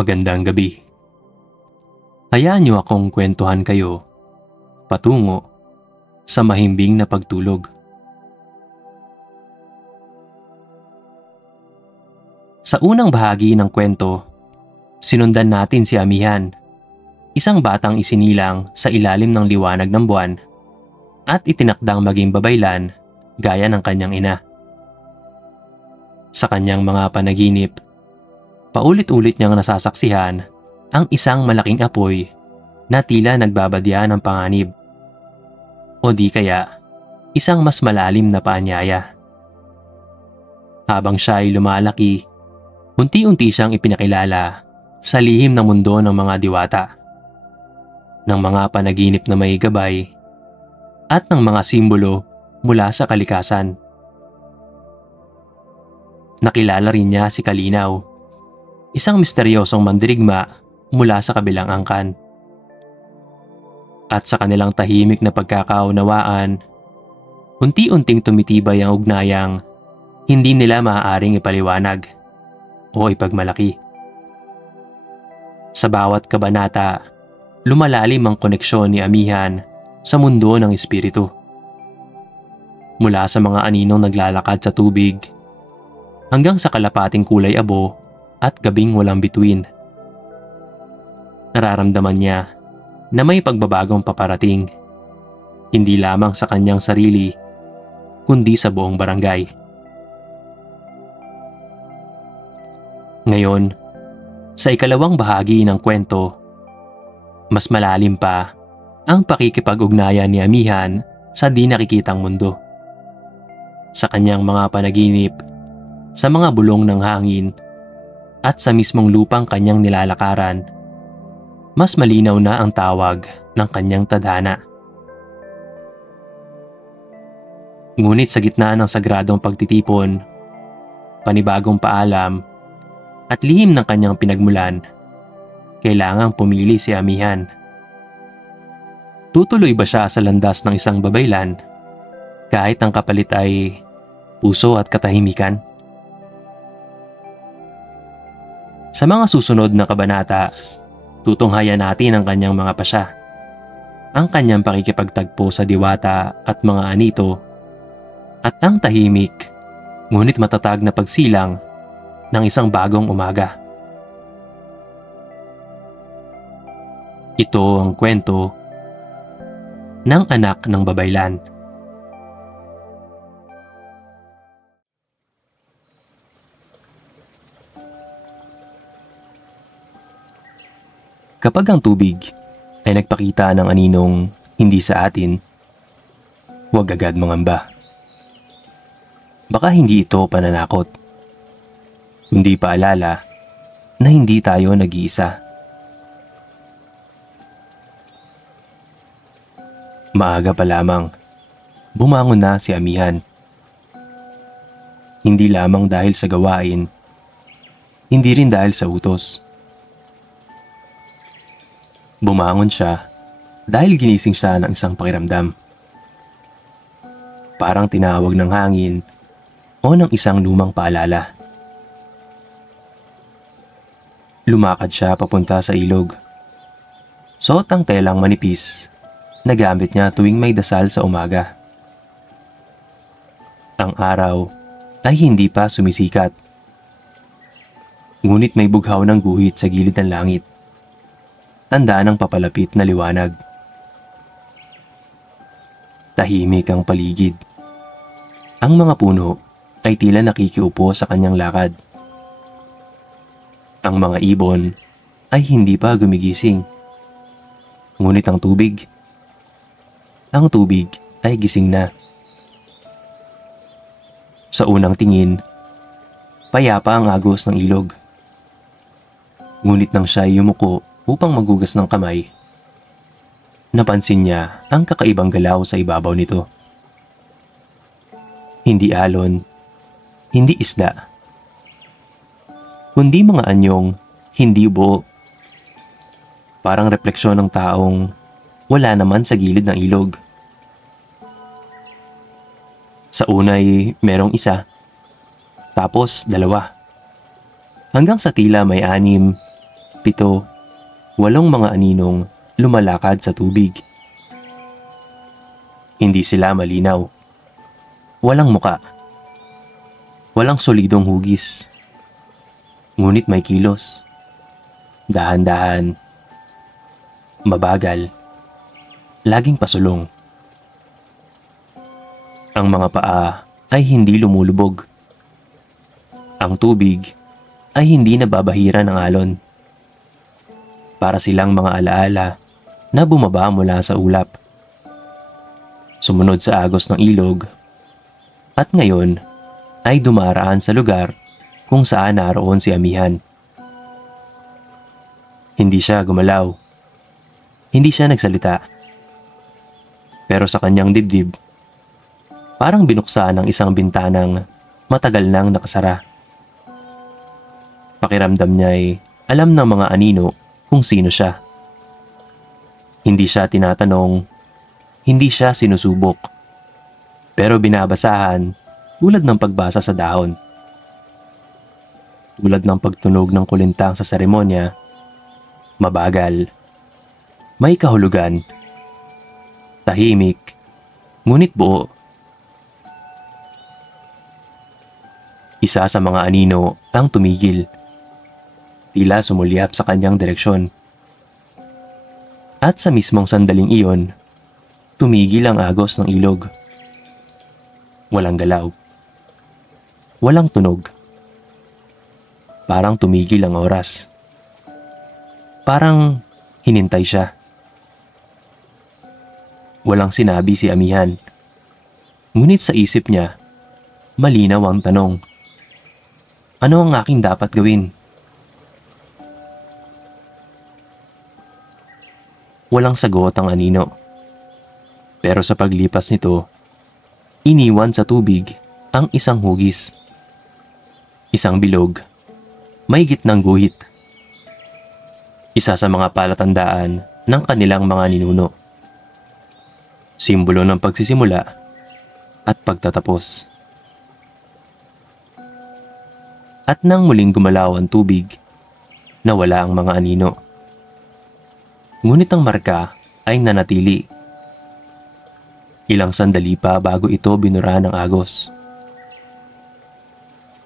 Magandang gabi. Hayaan niyo akong kwentuhan kayo patungo sa mahimbing na pagtulog. Sa unang bahagi ng kwento, sinundan natin si Amihan, isang batang isinilang sa ilalim ng liwanag ng buwan at itinakdang maging babaylan gaya ng kanyang ina. Sa kanyang mga panaginip, paulit-ulit niyang nasasaksihan ang isang malaking apoy na tila nagbabadya ng panganib. O di kaya, isang mas malalim na paanyaya. Habang siya ay lumalaki, unti-unti siyang ipinakilala sa lihim ng mundo ng mga diwata, ng mga panaginip na may gabay, at ng mga simbolo mula sa kalikasan. Nakilala rin niya si Kalinaw, isang misteryosong mandirigma mula sa kabilang angkan. At sa kanilang tahimik na pagkakaunawaan, unti-unting tumitibay ang ugnayang hindi nila maaaring ipaliwanag o ipagmalaki. Sa bawat kabanata, lumalalim ang koneksyon ni Amihan sa mundo ng espiritu. Mula sa mga aninong naglalakad sa tubig, hanggang sa kalapating kulay abo at gabing walang bituin. Nararamdaman niya na may pagbabagong paparating, hindi lamang sa kanyang sarili, kundi sa buong barangay. Ngayon, sa ikalawang bahagi ng kwento, mas malalim pa ang pakikipag-ugnayan ni Amihan sa di nakikitang mundo. Sa kanyang mga panaginip, sa mga bulong ng hangin, at sa mismong lupang kanyang nilalakaran, mas malinaw na ang tawag ng kanyang tadhana. Ngunit sa gitna ng sagradong pagtitipon, panibagong paalam, at lihim ng kanyang pinagmulan, kailangang pumili si Amihan. Tutuloy ba siya sa landas ng isang babaylan kahit ang kapalit ay puso at katahimikan? Sa mga susunod na kabanata, tutunghayan natin ang kanyang mga pasya, ang kanyang pakikipagtagpo sa diwata at mga anito, at ang tahimik ngunit matatag na pagsilang ng isang bagong umaga. Ito ang kwento ng anak ng babaylan. Kapag ang tubig ay nagpakita ng aninong hindi sa atin, huwag agad mangamba. Baka hindi ito pananakot, kundi paalala na hindi tayo nag-iisa. Maaga pa lamang, bumangon na si Amihan. Hindi lamang dahil sa gawain, hindi rin dahil sa utos. Bumangon siya dahil ginising siya ng isang pakiramdam. Parang tinawag ng hangin o ng isang lumang paalala. Lumakad siya papunta sa ilog. Suot ang telang manipis na gamit niya tuwing may dasal sa umaga. Ang araw ay hindi pa sumisikat. Ngunit may bughaw ng guhit sa gilid ng langit. Tanda ng papalapit na liwanag. Tahimik ang paligid. Ang mga puno ay tila nakikiupo sa kanyang lakad. Ang mga ibon ay hindi pa gumigising. Ngunit ang tubig ay gising na. Sa unang tingin, payapa ang agos ng ilog. Ngunit nang siya yumuko upang magugas ng kamay, napansin niya ang kakaibang galaw sa ibabaw nito. Hindi alon, hindi isda, kundi mga anyong hindi buo. Parang refleksyon ng taong wala naman sa gilid ng ilog. Sa unay merong isa, tapos dalawa, hanggang sa tila may 6, 7, 8 mga aninong lumalakad sa tubig. Hindi sila malinaw. Walang muka. Walang solidong hugis. Ngunit may kilos. Dahan-dahan. Mabagal. Laging pasulong. Ang mga paa ay hindi lumulubog. Ang tubig ay hindi nababahira ng alon. Para silang mga alaala na bumaba mula sa ulap. Sumunod sa agos ng ilog at ngayon ay dumaraan sa lugar kung saan naroon si Amihan. Hindi siya gumalaw. Hindi siya nagsalita. Pero sa kanyang dibdib, parang binuksan ng isang bintanang matagal nang nakasara. Pakiramdam niya ay alam ng mga anino kung sino siya. Hindi siya tinatanong, hindi siya sinusubok. Pero binabasahan tulad ng pagbasa sa dahon. Tulad ng pagtunog ng kulintang sa seremonya, mabagal, may kahulugan, tahimik, ngunit buo. Isa sa mga anino ang tumigil. Tila sumulyap sa kanyang direksyon. At sa mismong sandaling iyon, tumigil ang agos ng ilog. Walang galaw. Walang tunog. Parang tumigil ang oras. Parang hinintay siya. Walang sinabi si Amihan. Ngunit sa isip niya, malinaw ang tanong. Ano ang aking dapat gawin? Walang sagot ang anino. Pero sa paglipas nito, iniwan sa tubig ang isang hugis. Isang bilog, may gitnang guhit. Isa sa mga palatandaan ng kanilang mga ninuno. Simbolo ng pagsisimula at pagtatapos. At nang muling gumalaw ang tubig, nawala ang mga anino. Ngunit ang marka ay nanatili. Ilang sandali pa bago ito binura ng agos.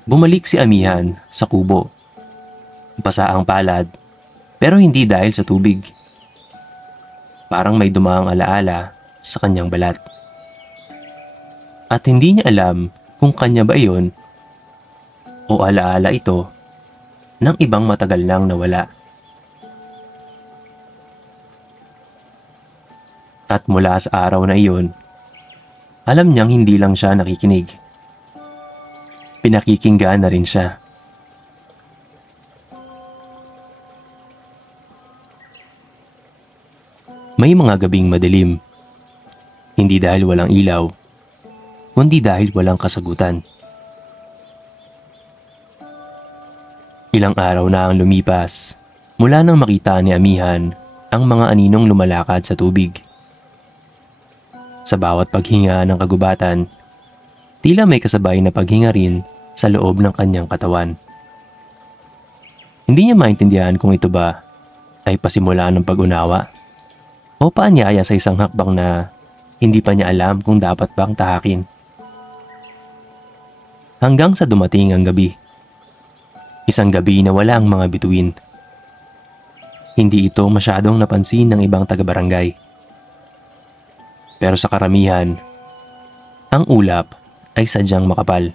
Bumalik si Amihan sa kubo. Basa ang palad, pero hindi dahil sa tubig. Parang may dumaang alaala sa kanyang balat. At hindi niya alam kung kanya ba iyon o alaala ito ng ibang matagal nang nawala. At mula sa araw na iyon, alam niyang hindi lang siya nakikinig. Pinakikinggan na rin siya. May mga gabing madilim. Hindi dahil walang ilaw, kundi dahil walang kasagutan. Ilang araw na ang lumipas mula nang makita ni Amihan ang mga aninong lumalakad sa tubig. Sa bawat paghinga ng kagubatan, tila may kasabay na paghinga rin sa loob ng kanyang katawan. Hindi niya maintindihan kung ito ba ay pasimula ng pag-unawa o paanyaya sa isang hakbang na hindi pa niya alam kung dapat bang tahakin. Hanggang sa dumating ang gabi. Isang gabi na wala ang mga bituin. Hindi ito masyadong napansin ng ibang taga-barangay. Pero sa karamihan, ang ulap ay sadyang makapal.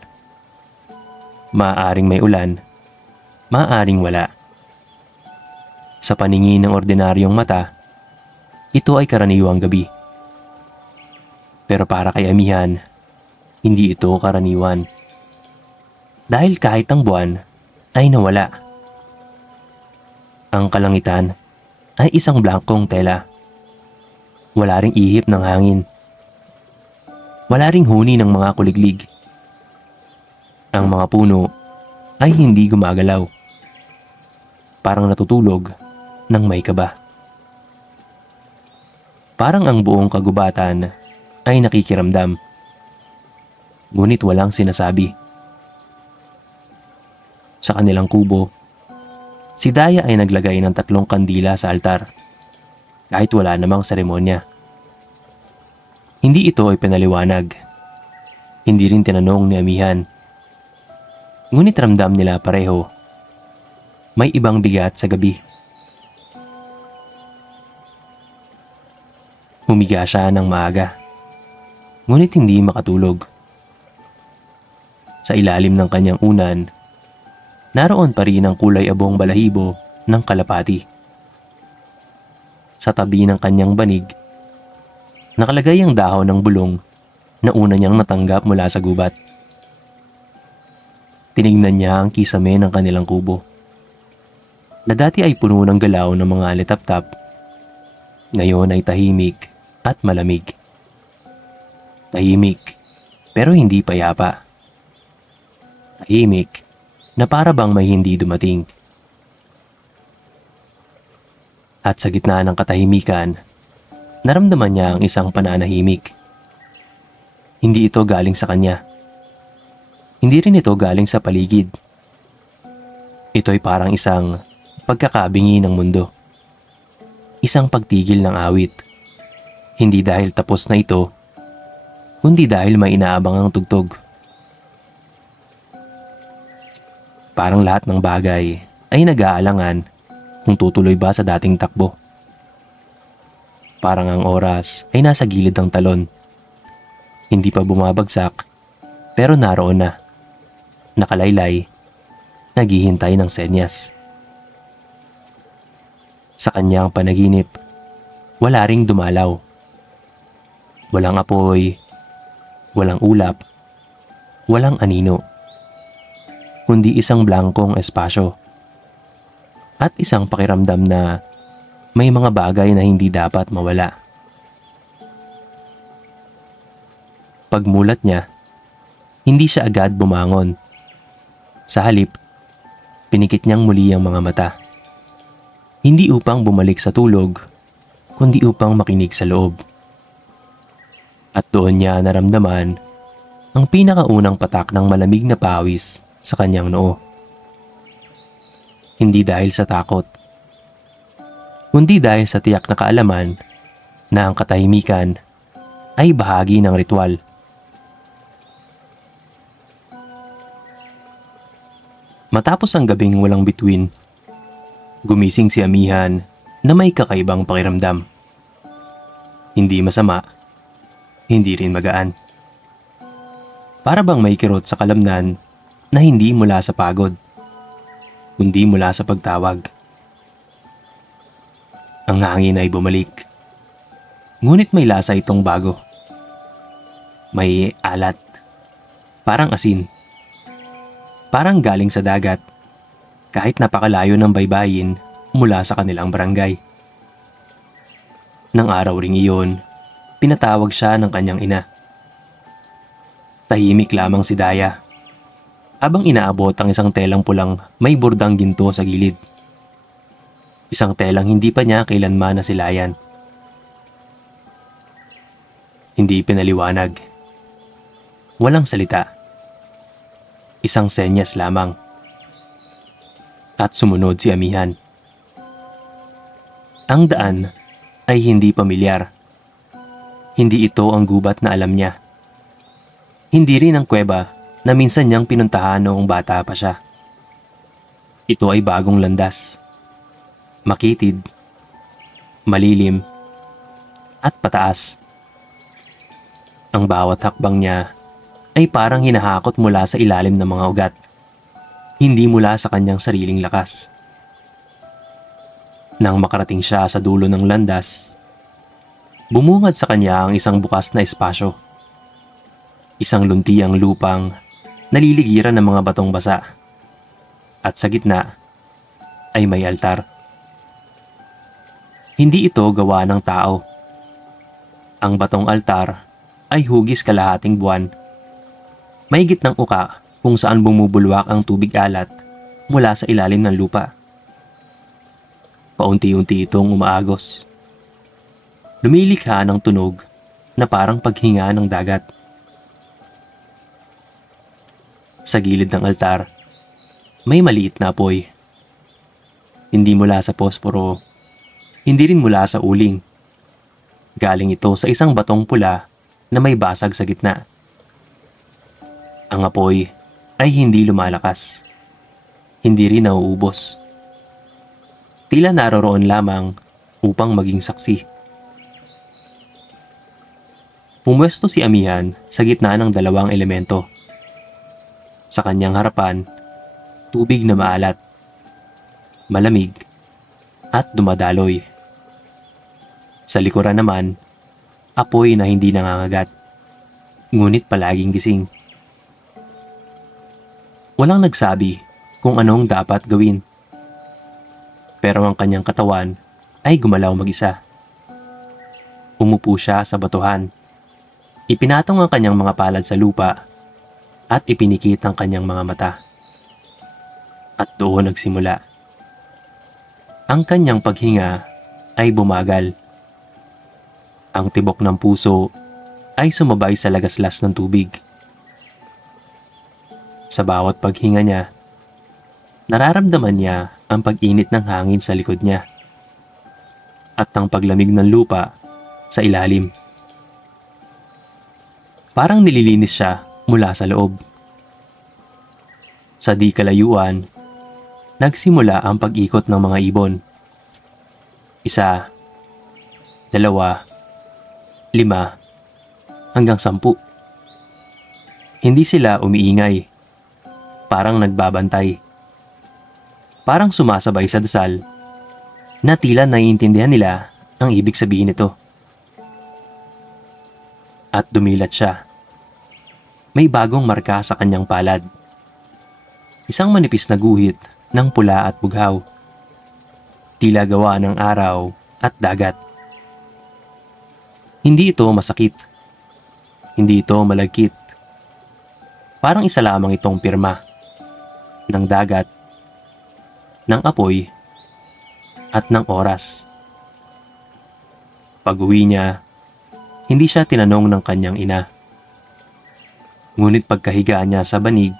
Maaaring may ulan, maaaring wala. Sa paningin ng ordinaryong mata, ito ay karaniwang gabi. Pero para kay Amihan, hindi ito karaniwan. Dahil kahit ang buwan ay nawala. Ang kalangitan ay isang blankong tela. Wala ring ihip ng hangin. Wala ring huni ng mga kuliglig. Ang mga puno ay hindi gumagalaw. Parang natutulog ng may kaba. Parang ang buong kagubatan ay nakikiramdam. Ngunit walang sinasabi. Sa kanilang kubo, Si Daya ay naglagay ng 3 kandila sa altar, kahit wala namang seremonya. Hindi ito ay pinaliwanag. Hindi rin tinanong ni Amihan. Ngunit ramdam nila pareho. May ibang bigat sa gabi. Humiga siya ng maaga, ngunit hindi makatulog. Sa ilalim ng kanyang unan, naroon pa rin ang kulay abong balahibo ng kalapati. Sa tabi ng kanyang banig, nakalagay ang dahon ng bulong na una niyang natanggap mula sa gubat. Tinignan niya ang kisame ng kanilang kubo, na dati ay puno ng galaw ng mga alitap-tap, ngayon ay tahimik at malamig. Tahimik, pero hindi payapa. Tahimik, na para bang may hindi dumating. At sa gitna ng katahimikan, naramdaman niya ang isang pananahimik. Hindi ito galing sa kanya. Hindi rin ito galing sa paligid. Ito ay parang isang pagkakabingi ng mundo. Isang pagtigil ng awit. Hindi dahil tapos na ito, kundi dahil may inaabang ang tugtog. Parang lahat ng bagay ay nag-aalangan kung tutuloy ba sa dating takbo. Parang ang oras ay nasa gilid ng talon. Hindi pa bumabagsak, pero naroon na. Nakalaylay, naghihintay ng senyas. Sa kanyang panaginip, wala ring dumalaw. Walang apoy, walang ulap, walang anino, kundi isang blankong espasyo at isang pakiramdam na may mga bagay na hindi dapat mawala. Pagmulat niya, hindi siya agad bumangon. Sa halip, pinikit niyang muli ang mga mata. Hindi upang bumalik sa tulog, kundi upang makinig sa loob. At doon niya naramdaman ang pinakaunang patak ng malamig na pawis sa kanyang noo. Hindi dahil sa takot, kundi dahil sa tiyak na kaalaman na ang katahimikan ay bahagi ng ritual. Matapos ang gabing walang bituin, gumising si Amihan na may kakaibang pakiramdam. Hindi masama, hindi rin magaan. Para bang may kirot sa kalamnan na hindi mula sa pagod, kundi mula sa pagtawag. Ang hangin ay bumalik, ngunit may lasa itong bago. May alat, parang asin. Parang galing sa dagat, kahit napakalayo ng baybayin mula sa kanilang barangay. Nang araw ring iyon, pinatawag siya ng kanyang ina. Tahimik lamang si Daya, habang inaabot ang isang telang pulang may bordang ginto sa gilid. Isang telang hindi pa niya kailanman nasilayan. Hindi pinaliwanag. Walang salita. Isang senyas lamang. At sumunod si Amihan. Ang daan ay hindi pamilyar. Hindi ito ang gubat na alam niya. Hindi rin ang kuweba na minsan niyang pinuntahan noong bata pa siya. Ito ay bagong landas. Makitid, malilim, at pataas. Ang bawat hakbang niya ay parang hinahakot mula sa ilalim ng mga ugat, hindi mula sa kanyang sariling lakas. Nang makarating siya sa dulo ng landas, bumungad sa kanya ang isang bukas na espasyo. Isang luntiang lupang naliligiran ng mga batong basa, at sa gitna ay may altar. Hindi ito gawa ng tao. Ang batong altar ay hugis kalahating buwan. May gitnang uka kung saan bumubulwak ang tubig alat mula sa ilalim ng lupa. Paunti-unti itong umaagos. Lumilikha ng tunog na parang paghinga ng dagat. Sa gilid ng altar, may maliit na apoy. Hindi mula sa posporo, hindi rin mula sa uling. Galing ito sa isang batong pula na may basag sa gitna. Ang apoy ay hindi lumalakas. Hindi rin nauubos. Tila naroroon lamang upang maging saksi. Pumwesto si Amihan sa gitna ng dalawang elemento. Sa kanyang harapan, tubig na maalat, malamig, at dumadaloy. Sa likuran naman, apoy na hindi nangangagat, ngunit palaging gising. Walang nagsabi kung anong dapat gawin. Pero ang kanyang katawan ay gumalaw mag-isa. Umupo siya sa batuhan. Ipinatong ang kanyang mga palad sa lupa at ipinikit ang kanyang mga mata. At doon nagsimula. Ang kanyang paghinga ay bumagal. Ang tibok ng puso ay sumabay sa lagaslas ng tubig. Sa bawat paghinga niya, nararamdaman niya ang pag-init ng hangin sa likod niya at ang paglamig ng lupa sa ilalim. Parang nililinis siya mula sa loob. Sa di kalayuan, nagsimula ang pag-ikot ng mga ibon. 1, 2, 5, hanggang 10. Hindi sila umiingay. Parang nagbabantay. Parang sumasabay sa dasal na tila naiintindihan nila ang ibig sabihin nito. At dumilat siya. May bagong marka sa kanyang palad. Isang manipis na guhit ng pula at bughaw. Tila gawa ng araw at dagat. Hindi ito masakit. Hindi ito malagkit. Parang isa lamang itong pirma ng dagat, ng apoy, at ng oras. Pag-uwi niya, hindi siya tinanong ng kanyang ina. Ngunit pagkahiga niya sa banig,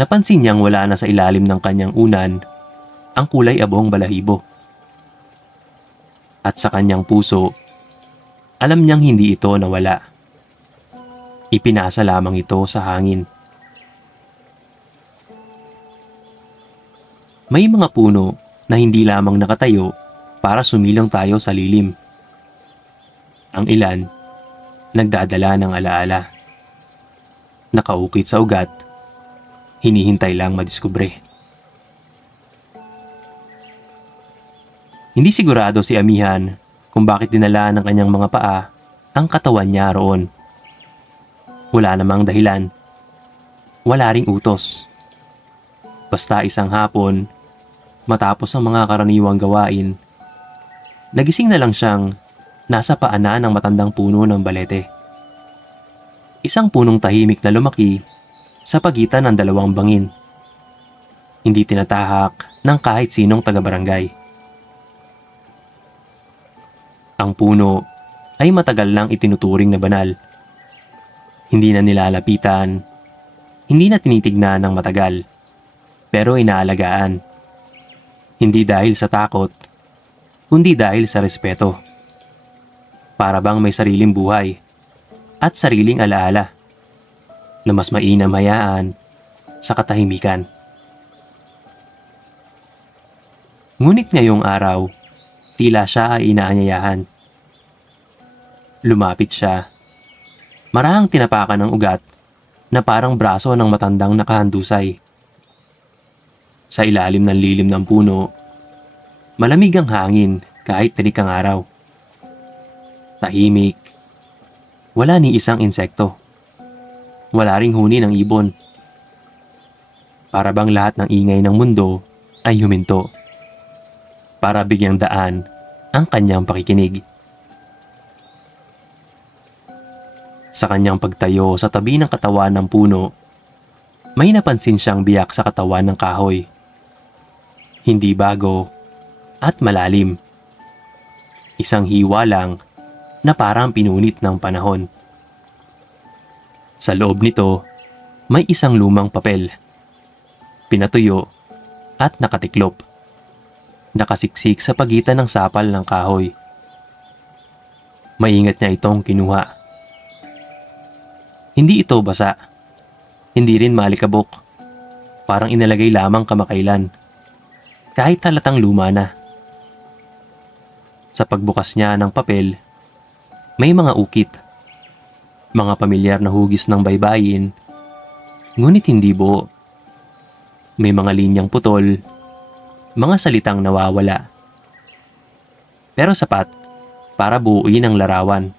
napansin niyang wala na sa ilalim ng kanyang unan ang kulay abong balahibo. At sa kanyang puso, alam niyang hindi ito nawala. Ipinasa lamang ito sa hangin. May mga puno na hindi lamang nakatayo para sumilong tayo sa lilim. Ang ilan, nagdadala ng alaala. Nakaukit sa ugat, hinihintay lang madiskubre. Hindi sigurado si Amihan kung bakit dinala ng kanyang mga paa ang katawan niya roon. Wala namang dahilan. Wala ring utos. Basta isang hapon, matapos ang mga karaniwang gawain, nagising na lang siyang nasa paanan ng matandang puno ng balete. Isang punong tahimik na lumaki sa pagitan ng dalawang bangin. Hindi tinatahak ng kahit sinong taga-barangay. Ang puno ay matagal lang itinuturing na banal. Hindi na nilalapitan, hindi na tinitignan ng matagal, pero inaalagaan. Hindi dahil sa takot, kundi dahil sa respeto. Para bang may sariling buhay at sariling alaala na mas mainam hayaan sa katahimikan. Ngunit ngayong araw, tila siya ay inaanyayahan. Lumapit siya. Marahang tinapakan ng ugat na parang braso ng matandang nakahandusay. Sa ilalim ng lilim ng puno, malamig ang hangin kahit tirik ang araw. Tahimik. Wala ni isang insekto. Wala ring huni ng ibon. Para bang lahat ng ingay ng mundo ay huminto. Para bigyang daan ang kanyang pakikinig. Sa kanyang pagtayo sa tabi ng katawan ng puno, may napansin siyang biyak sa katawan ng kahoy. Hindi bago at malalim. Isang hiwa lang na parang pinunit ng panahon. Sa loob nito, may isang lumang papel. Pinatuyo at nakatiklop. nakasiksik sa pagitan ng sapal ng kahoy. Maingat niya itong kinuha. Hindi ito basa, hindi rin malikabok, parang inalagay lamang kamakailan, kahit halatang luma na. Sa pagbukas niya ng papel, may mga ukit, mga pamilyar na hugis ng baybayin, ngunit hindi buo. May mga linyang putol, mga salitang nawawala. Pero sapat para buuin ang larawan.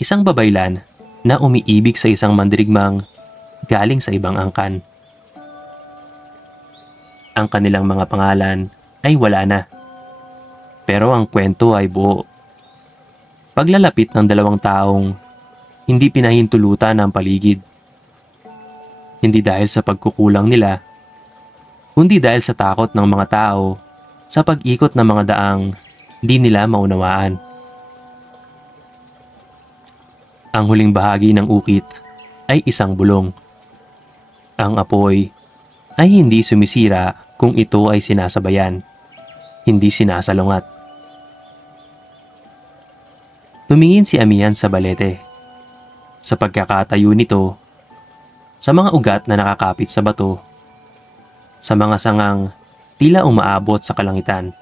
Isang babaylan na umiibig sa isang mandirigmang galing sa ibang angkan. Ang kanilang mga pangalan ay wala na, pero ang kwento ay buo. Paglalapit ng dalawang taong hindi pinahintulutan ang paligid. Hindi dahil sa pagkukulang nila, kundi dahil sa takot ng mga tao sa pag-ikot ng mga daang di nila maunawaan. Ang huling bahagi ng ukit ay isang bulong. Ang apoy ay hindi sumisira kung ito ay sinasabayan, hindi sinasalungat. Tumingin si Amihan sa balete. Sa pagkakatayo nito, sa mga ugat na nakakapit sa bato, sa mga sangang tila umaabot sa kalangitan.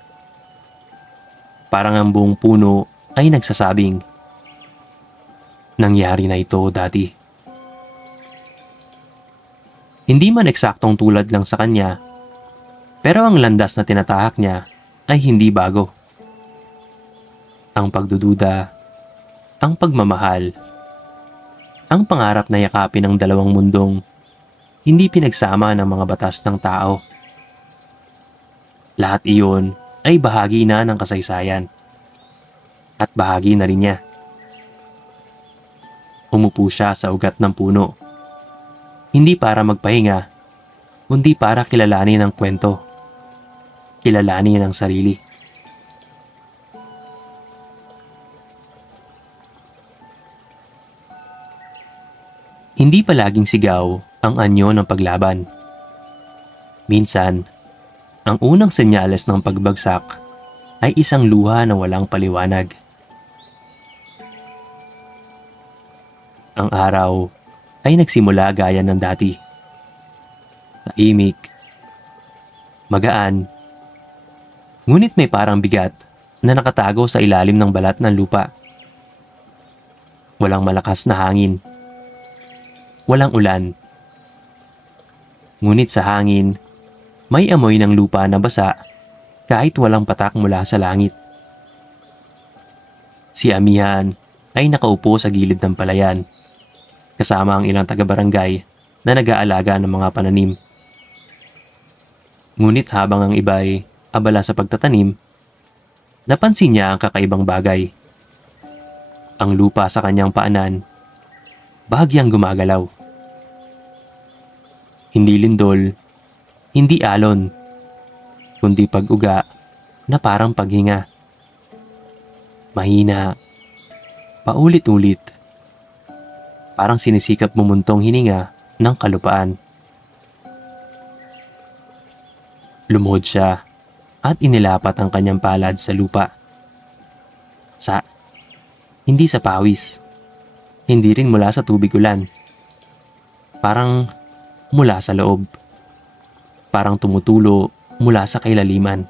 Parang ang buong puno ay nagsasabing, nangyari na ito dati. Hindi man eksaktong tulad lang sa kanya, pero ang landas na tinatahak niya ay hindi bago. Ang pagdududa, ang pagmamahal, ang pangarap na yakapin ng dalawang mundong hindi pinagsama ng mga batas ng tao. Lahat iyon ay bahagi na ng kasaysayan. At bahagi na rin niya. Umupo siya sa ugat ng puno. Hindi para magpahinga, kundi para kilalanin ang kwento. Kilalanin ang sarili. Hindi palaging sigaw ang anyo ng paglaban. Minsan, ang unang senyales ng pagbagsak ay isang luha na walang paliwanag. Ang araw ay nagsimula gaya ng dati. Tahimik, magaan, ngunit may parang bigat na nakatago sa ilalim ng balat ng lupa. Walang malakas na hangin. Walang ulan. Ngunit sa hangin, may amoy ng lupa na basa kahit walang patak mula sa langit. Si Amihan ay nakaupo sa gilid ng palayan, kasama ang ilang taga-barangay na nag-aalaga ng mga pananim. Ngunit habang ang iba ay abala sa pagtatanim, napansin niya ang kakaibang bagay. Ang lupa sa kanyang paanan, bahagyang gumagalaw. Hindi lindol, hindi alon, kundi pag-uga na parang paghinga. Mahina, paulit-ulit. Parang sinisikap bumuntong hininga ng kalupaan. Lumuhod siya at inilapat ang kanyang palad sa lupa. Hindi sa pawis. Hindi rin mula sa tubig ulan. Parang mula sa loob. Parang tumutulo mula sa kailaliman.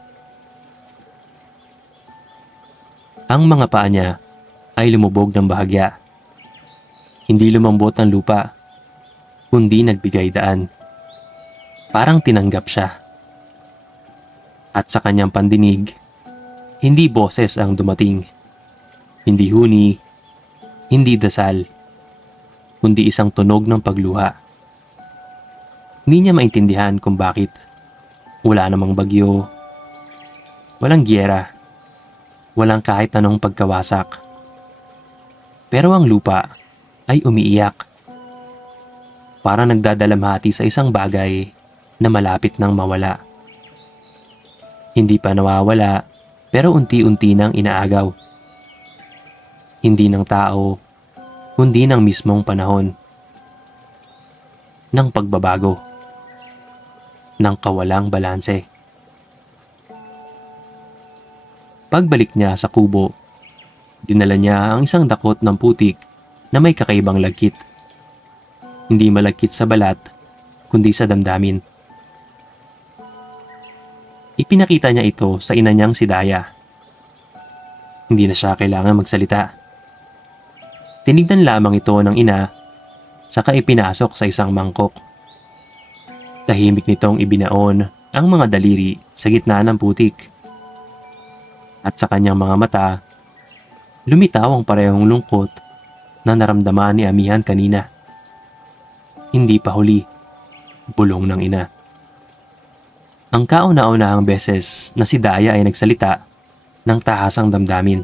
Ang mga paa niya ay lumubog ng bahagya. Hindi lumambot ang lupa, kundi nagbigay daan. Parang tinanggap siya. At sa kanyang pandinig, hindi boses ang dumating. Hindi huni, hindi dasal, kundi isang tunog ng pagluha. Hindi niya maintindihan kung bakit. Wala namang bagyo, walang giyera, walang kahit anong pagkawasak. Pero ang lupa ay umiiyak. Parang nagdadalamhati sa isang bagay na malapit nang mawala. Hindi pa nawawala, pero unti-unti nang inaagaw. Hindi ng tao, kundi ng mismong panahon. Ng pagbabago. Ng kawalang balanse. Pagbalik niya sa kubo, dinala niya ang isang dakot ng putik na may kakaibang lagkit. Hindi malagkit sa balat, kundi sa damdamin. Ipinakita niya ito sa ina niyang si Daya. Hindi na siya kailangan magsalita. Tinignan lamang ito ng ina, saka ipinasok sa isang mangkok. Tahimik nitong ibinaon ang mga daliri sa gitna ng putik. At sa kanyang mga mata, lumitaw ang parehong lungkot na naramdaman ni Amihan kanina. Hindi pa huli, bulong ng ina. Ang kauna-unahang beses na si Daya ay nagsalita ng tahasang damdamin.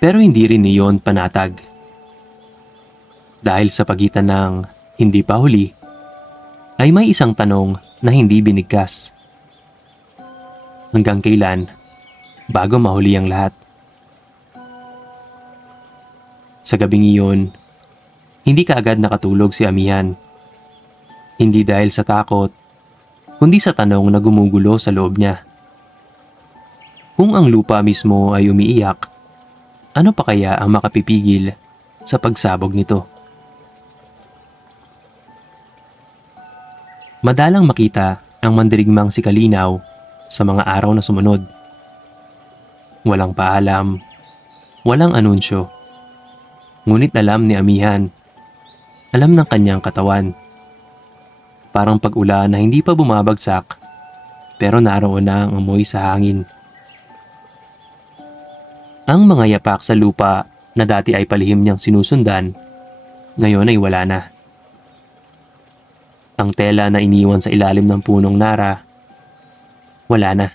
Pero hindi rin iyon panatag. Dahil sa pagitan ng hindi pa huli, ay may isang tanong na hindi binigkas. Hanggang kailan, bago mahuli ang lahat? Sa gabing iyon, hindi kaagad nakatulog si Amihan. Hindi dahil sa takot, kundi sa tanong na gumugulo sa loob niya. Kung ang lupa mismo ay umiiyak, ano pa kaya ang makapipigil sa pagsabog nito? Madalang makita ang mandirigmang si Kalinaw sa mga araw na sumunod. Walang paalam, walang anunsyo. Ngunit alam ni Amihan, alam ng kanyang katawan. Parang pag-ulan na hindi pa bumabagsak, pero naroon na ang amoy sa hangin. Ang mga yapak sa lupa na dati ay palihim niyang sinusundan, ngayon ay wala na. Ang tela na iniwan sa ilalim ng punong nara, wala na.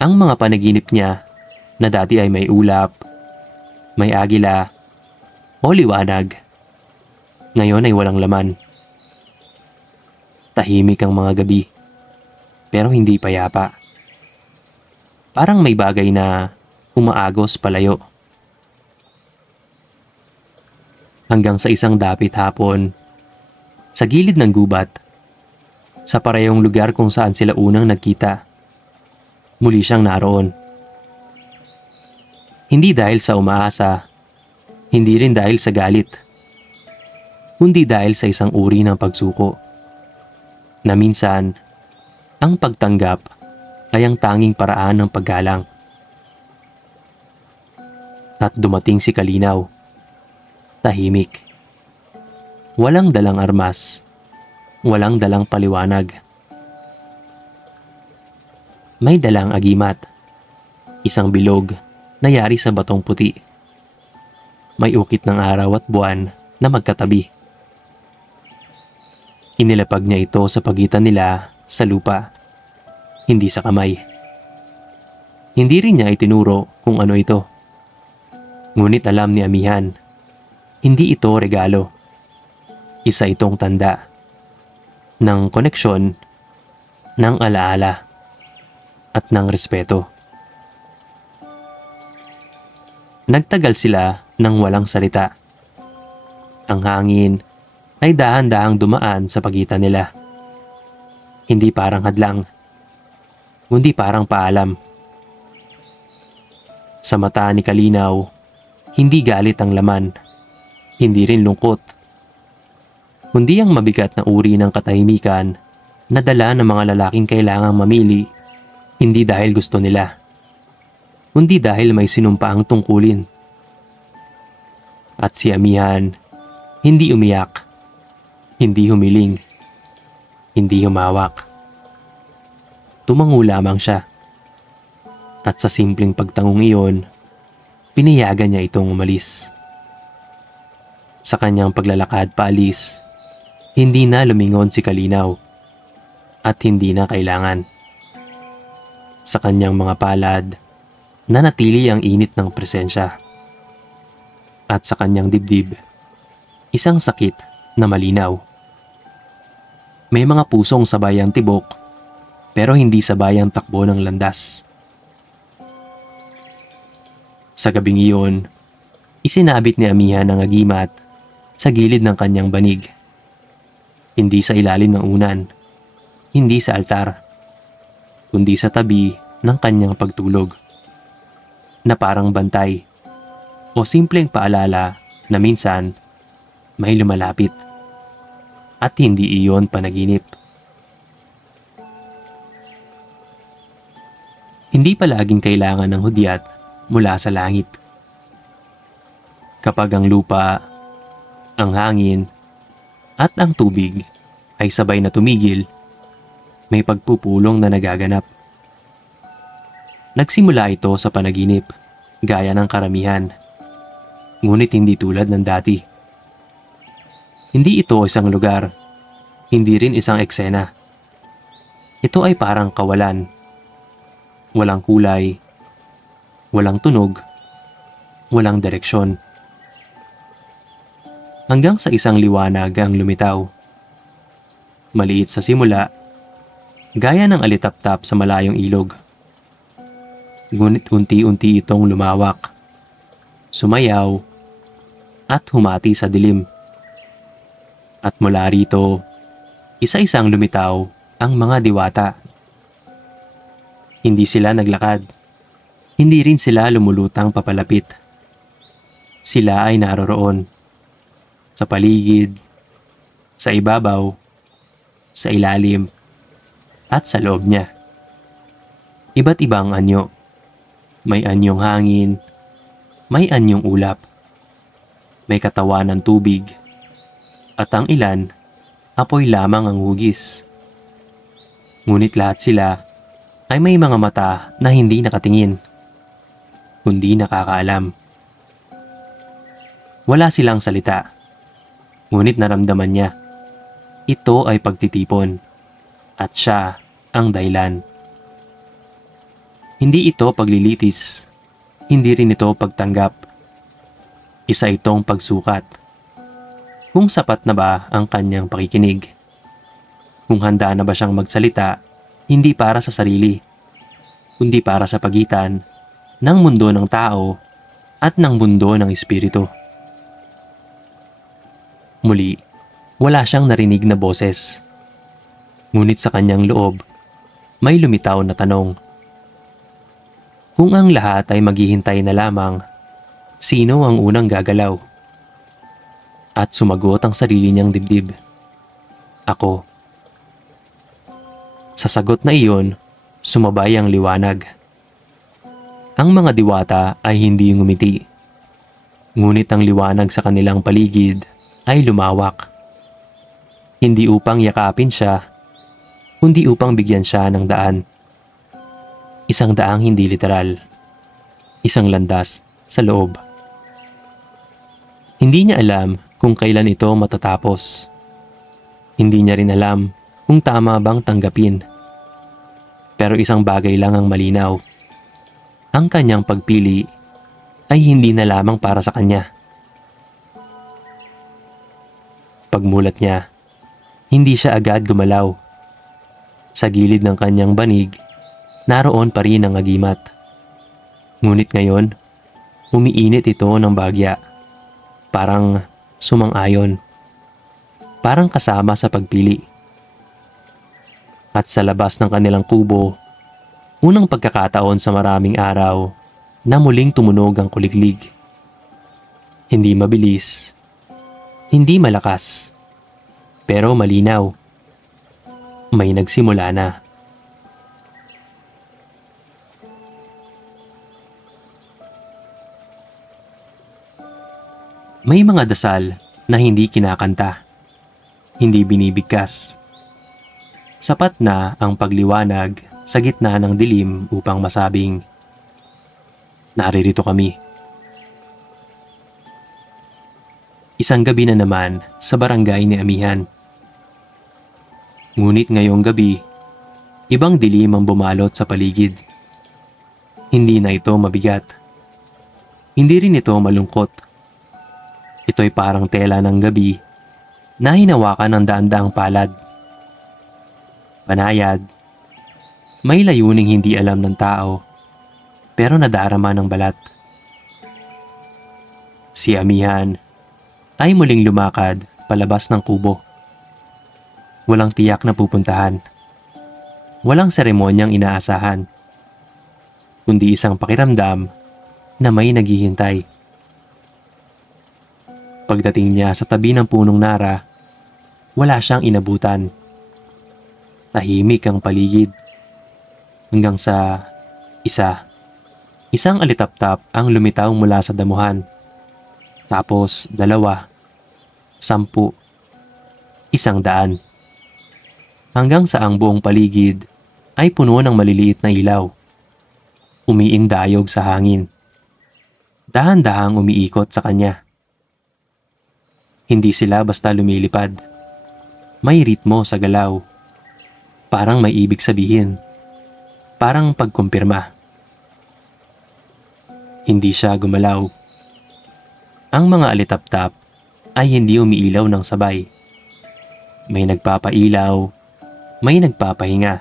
Ang mga panaginip niya na dati ay may ulap, may agila, o liwanag, ngayon ay walang laman. Tahimik ang mga gabi, pero hindi payapa. Parang may bagay na umaagos palayo. Hanggang sa isang dapit hapon, sa gilid ng gubat, sa parehong lugar kung saan sila unang nagkita, muli siyang naroon. Hindi dahil sa umaasa, hindi rin dahil sa galit, kundi dahil sa isang uri ng pagsuko, na minsan, ang pagtanggap ay ang tanging paraan ng paggalang. At dumating si Kalinaw, tahimik. Walang dalang armas, walang dalang paliwanag. May dalang agimat, isang bilog na yari sa batong puti. May ukit ng araw at buwan na magkatabi. Inilapag niya ito sa pagitan nila sa lupa, hindi sa kamay. Hindi rin niya itinuro kung ano ito. Ngunit alam ni Amihan, hindi ito regalo. Isa itong tanda ng koneksyon, ng alaala, at ng respeto. Nagtagal sila ng walang salita. Ang hangin ay dahan-dahang dumaan sa pagitan nila. Hindi parang hadlang, kundi parang paalam. Sa mata ni Kalinaw, hindi galit ang laman, hindi rin lungkot, kundi ang mabigat na uri ng katahimikan na dala ng mga lalaking kailangang mamili, hindi dahil gusto nila, kundi dahil may sinumpaang tungkulin. At si Amihan, hindi umiyak, hindi humiling, hindi humawak. Tumango lamang siya. At sa simpleng pagtangong iyon, pinayagan niya itong umalis. Sa kanyang paglalakad paalis, hindi na lumingon si Kalinaw at hindi na kailangan. Sa kanyang mga palad, nanatili ang init ng presensya. At sa kanyang dibdib, isang sakit na malinaw. May mga pusong sabay ang tibok, pero hindi sabay ang takbo ng landas. Sa gabing iyon, isinabit ni Amihan ang agimat sa gilid ng kanyang banig. Hindi sa ilalim ng unan, hindi sa altar, kundi sa tabi ng kanyang pagtulog, na parang bantay o simpleng paalala na minsan may lumalapit at hindi iyon panaginip. Hindi palaging kailangan ng hudyat mula sa langit. Kapag ang lupa, ang hangin, at ang tubig ay sabay na tumigil, may pagpupulong na nagaganap. Nagsimula ito sa panaginip, gaya ng karamihan, ngunit hindi tulad ng dati. Hindi ito isang lugar, hindi rin isang eksena. Ito ay parang kawalan. Walang kulay, walang tunog, walang direksyon. Hanggang sa isang liwanag ang lumitaw. Maliit sa simula, gaya ng alitaptap sa malayong ilog. Ngunit unti-unti itong lumawak, sumayaw, at humati sa dilim. At mula rito, isa-isang lumitaw ang mga diwata. Hindi sila naglakad. Hindi rin sila lumulutang papalapit. Sila ay naroroon. Sa paligid, sa ibabaw, sa ilalim, at sa loob niya. Iba't ibang anyo. May anyong hangin, may anyong ulap, may katawan ng tubig, at ang ilan, apoy lamang ang hugis. Ngunit lahat sila ay may mga mata na hindi nakatingin, kundi nakakaalam. Wala silang salita, ngunit naramdaman niya. Ito ay pagtitipon, at siya ang dahilan. Hindi ito paglilitis, hindi rin ito pagtanggap. Isa itong pagsukat. Kung sapat na ba ang kanyang pakikinig? Kung handa na ba siyang magsalita, hindi para sa sarili, kundi para sa pagitan ng mundo ng tao at ng mundo ng espiritu. Muli, wala siyang narinig na boses. Ngunit sa kanyang loob, may lumitaw na tanong. Kung ang lahat ay maghihintay na lamang, sino ang unang gagalaw? At sumagot ang sarili niyang dibdib. Ako. Sa sagot na iyon, sumabay ang liwanag. Ang mga diwata ay hindi ngumiti. Ngunit ang liwanag sa kanilang paligid ay lumawak. Hindi upang yakapin siya, kundi upang bigyan siya ng daan. Isang daang hindi literal. Isang landas sa loob. Hindi niya alam kung kailan ito matatapos. Hindi niya rin alam kung tama bang tanggapin. Pero isang bagay lang ang malinaw. Ang kanyang pagpili ay hindi na lamang para sa kanya. Pagmulat niya, hindi siya agad gumalaw. Sa gilid ng kanyang banig, naroon pa rin ang agimat. Ngunit ngayon, umiinit ito ng bagya. Parang sumang-ayon. Parang kasama sa pagpili. At sa labas ng kanilang kubo, unang pagkakataon sa maraming araw na muling tumunog ang kuliglig. Hindi mabilis, hindi malakas, pero malinaw. May nagsimula na. May mga dasal na hindi kinakanta, hindi binibigkas. Sapat na ang pagliwanag sa gitna ng dilim upang masabing, naririto kami. Isang gabi na naman sa barangay ni Amihan. Ngunit ngayong gabi, ibang dilim ang bumalot sa paligid. Hindi na ito mabigat. Hindi rin ito malungkot. Ito'y parang tela ng gabi na hinawakan ng daan-daang palad. Banayad, may layuning hindi alam ng tao, pero nadarama ng balat. Si Amihan ay muling lumakad palabas ng kubo. Walang tiyak na pupuntahan. walang seremonyang inaasahan, kundi isang pakiramdam na may naghihintay. Pagdating niya sa tabi ng punong nara, wala siyang inabutan. Tahimik ang paligid. Hanggang sa isang alitaptap ang lumitaw mula sa damuhan. Tapos 2, 10, 100. Hanggang sa ang buong paligid ay puno ng maliliit na ilaw. Umiindayog sa hangin. Dahan-dahang umiikot sa kanya. Hindi sila basta lumilipad. May ritmo sa galaw. Parang may ibig sabihin. Parang pagkumpirma. Hindi siya gumalaw. Ang mga alitaptap ay hindi umiilaw ng sabay. May nagpapailaw, may nagpapahinga.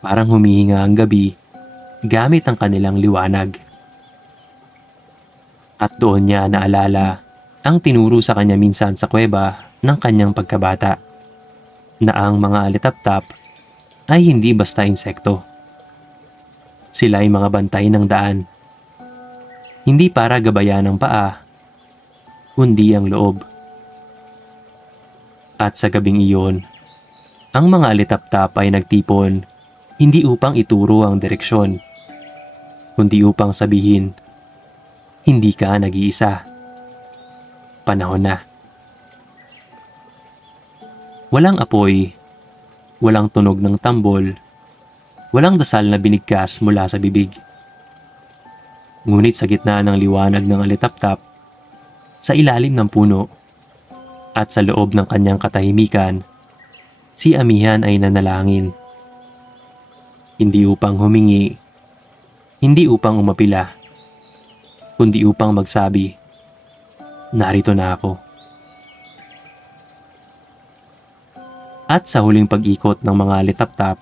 Parang humihinga ang gabi gamit ang kanilang liwanag. At doon niya naalala ang tinuro sa kanya minsan sa kuweba ng kanyang pagkabata, na ang mga alitaptap ay hindi basta insekto. Sila ay mga bantay ng daan. Hindi para gabayan ng paa, kundi ang loob. At sa gabing iyon, ang mga alitaptap ay nagtipon hindi upang ituro ang direksyon, kundi upang sabihin, hindi ka nag-iisa. Panahon na. Walang apoy, walang tunog ng tambol, walang dasal na binigkas mula sa bibig. Ngunit sa gitna ng liwanag ng alitaptap, sa ilalim ng puno, at sa loob ng kanyang katahimikan, si Amihan ay nanalangin. Hindi upang humingi, hindi upang umapila, kundi upang magsabi, narito na ako. At sa huling pag-ikot ng mga alitaptap,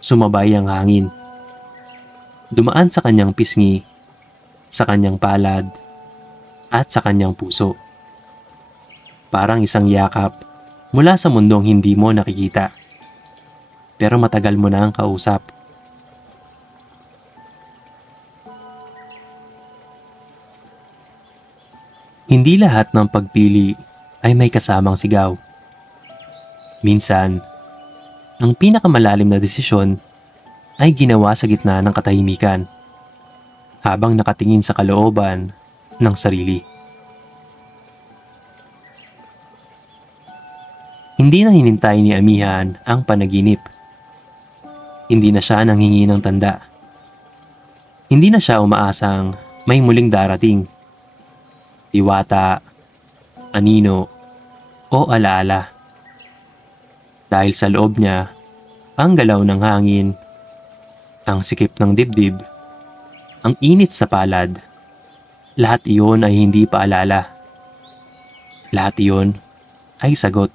sumabay ang hangin. Dumaan sa kanyang pisngi, sa kanyang palad, at sa kanyang puso. Parang isang yakap mula sa mundong hindi mo nakikita, pero matagal mo na ang kausap. Hindi lahat ng pagpili ay may kasamang sigaw. Minsan, ang pinakamalalim na desisyon ay ginawa sa gitna ng katahimikan, habang nakatingin sa kalooban ng sarili. Hindi na hinintay ni Amihan ang panaginip. Hindi na siya nanghingi ng tanda. Hindi na siya umaasang may muling darating. Diwata, anino, o alaala. Dahil sa loob niya, ang galaw ng hangin, ang sikip ng dibdib, ang init sa palad, lahat iyon ay hindi paalala. Lahat iyon ay sagot.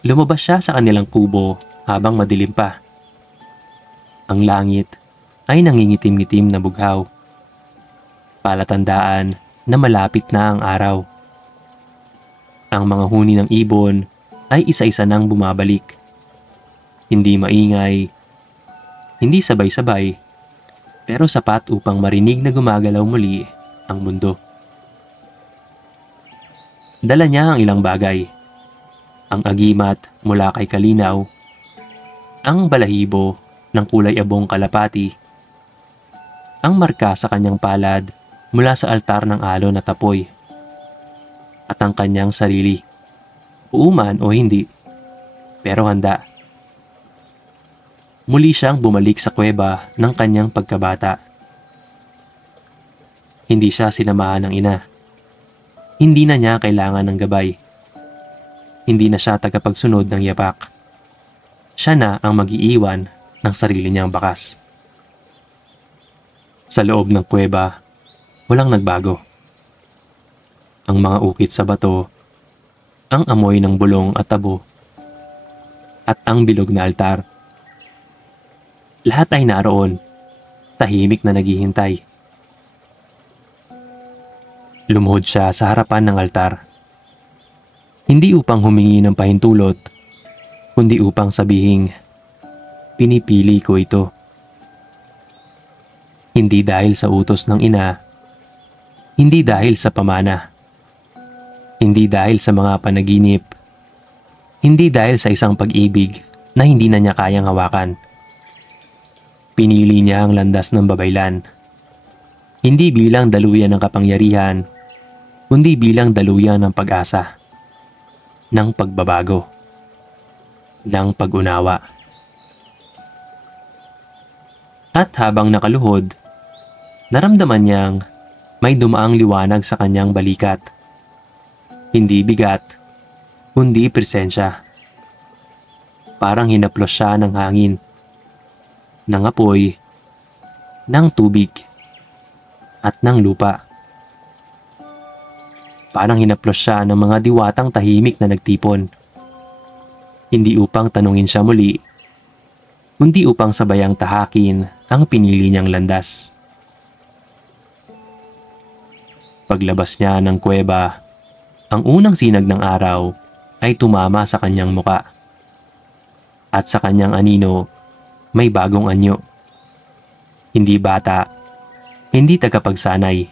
Lumabas siya sa kanilang kubo habang madilim pa. Ang langit ay nangingitim-ngitim na bughaw. Palatandaan na malapit na ang araw. Ang mga huni ng ibon ay isa-isa nang bumabalik. Hindi maingay, hindi sabay-sabay, pero sapat upang marinig na gumagalaw muli ang mundo. Dala niya ang ilang bagay. Ang agimat mula kay Kalinaw, ang balahibo ng kulay abong kalapati, ang marka sa kanyang palad mula sa altar ng alon na tapoy, at ang kanyang sarili, uuman o hindi, pero handa. Muli siyang bumalik sa kuweba ng kanyang pagkabata. Hindi siya sinamahan ng ina. Hindi na niya kailangan ng gabay. Hindi na siya tagapagsunod ng yapak. Siya na ang mag-iiwan ng sarili niyang bakas. Sa loob ng kuweba, walang nagbago. Ang mga ukit sa bato, ang amoy ng bulong at tabo, at ang bilog na altar. Lahat ay naroon, tahimik na naghihintay. Lumuhod siya sa harapan ng altar. Hindi upang humingi ng pahintulot, kundi upang sabihing, pinipili ko ito. Hindi dahil sa utos ng ina, hindi dahil sa pamana, hindi dahil sa mga panaginip, hindi dahil sa isang pag-ibig na hindi na niya kayang hawakan. Pinili niya ang landas ng babaylan, hindi bilang daluyan ng kapangyarihan, kundi bilang daluyan ng pag-asa, ng pagbabago, ng pag-unawa. At habang nakaluhod, naramdaman niyang may dumaang liwanag sa kanyang balikat. Hindi bigat, kundi presensya. Parang hinaplos siya ng hangin, ng apoy, ng tubig, at ng lupa. Parang hinaplos siya ng mga diwatang tahimik na nagtipon. Hindi upang tanungin siya muli, kundi upang sabayang tahakin ang pinili niyang landas. Paglabas niya ng kuweba, ang unang sinag ng araw ay tumama sa kanyang muka. At sa kanyang anino, may bagong anyo. Hindi bata, hindi tagapagsanay,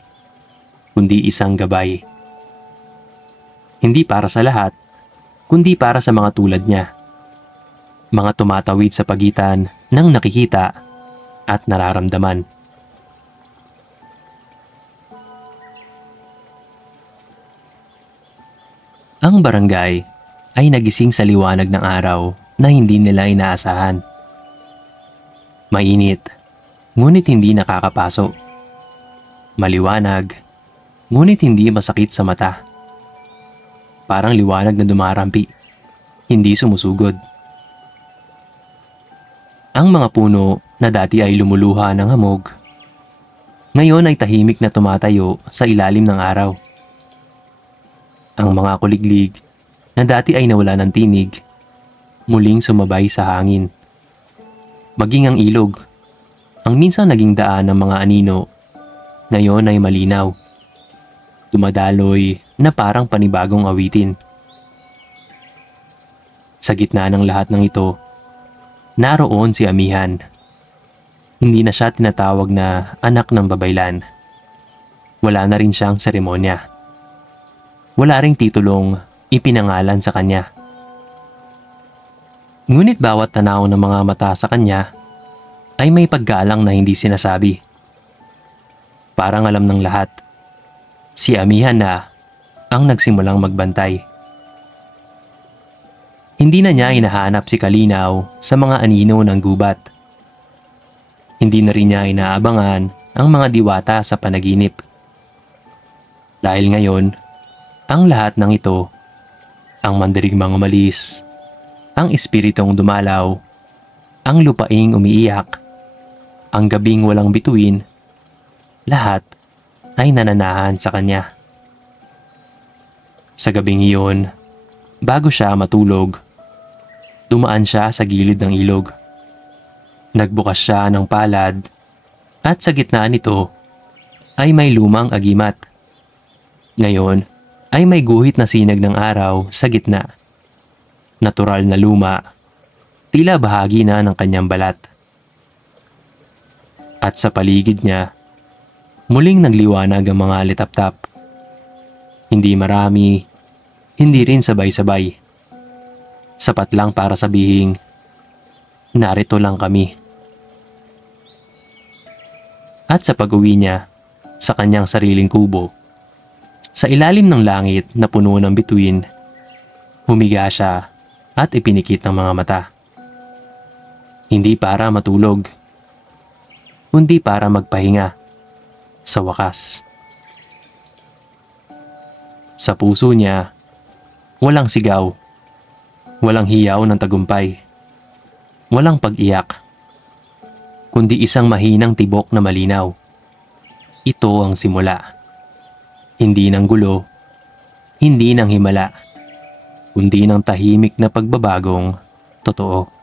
kundi isang gabay. Hindi para sa lahat, kundi para sa mga tulad niya. Mga tumatawid sa pagitan ng nakikita at nararamdaman. Ang barangay ay nagising sa liwanag ng araw na hindi nila inaasahan. Mainit, ngunit hindi nakakapaso. Maliwanag, ngunit hindi masakit sa mata. Parang liwanag na dumarampi, hindi sumusugod. Ang mga puno na dati ay lumuluha ng hamog, ngayon ay tahimik na tumatayo sa ilalim ng araw. Ang mga kuliglig na dati ay nawala ng tinig, muling sumabay sa hangin. Maging ang ilog, ang minsan naging daan ng mga anino, ngayon ay malinaw. Dumadaloy na parang panibagong awitin. Sa gitna ng lahat ng ito, naroon si Amihan. Hindi na siya tinatawag na anak ng babaylan. Wala na rin siyang seremonya. Wala ring titulong ipinangalan sa kanya. Ngunit bawat tanaw ng mga mata sa kanya ay may paggalang na hindi sinasabi. Parang alam ng lahat, si Amihan na ang nagsimulang magbantay. Hindi na niya hinahanap si Kalinaw sa mga anino ng gubat. Hindi na rin niya inaabangan ang mga diwata sa panaginip. Dahil ngayon, ang lahat ng ito, ang mandirigmang umalis, ang espiritong dumalaw, ang lupaing umiiyak, ang gabing walang bituin, lahat ay nananahan sa kanya. Sa gabing iyon, bago siya matulog, dumaan siya sa gilid ng ilog. Nagbukas siya ng palad at sa gitna nito ay may lumang agimat. Ngayon ay may guhit na sinag ng araw sa gitna. Natural na luma, tila bahagi na ng kanyang balat. At sa paligid niya, muling nagliwanag ang mga litaptap. Hindi marami, hindi rin sabay-sabay. Sapat lang para sabihing, narito lang kami. At sa pag-uwi niya sa kanyang sariling kubo, sa ilalim ng langit na puno ng bituin, humiga siya at ipinikit ang mga mata. Hindi para matulog, kundi para magpahinga sa wakas. Sa puso niya, walang sigaw, walang hiyaw ng tagumpay, walang pag-iyak, kundi isang mahinang tibok na malinaw. Ito ang simula. Hindi ng gulo, hindi ng himala, kundi ng tahimik na pagbabagong totoo.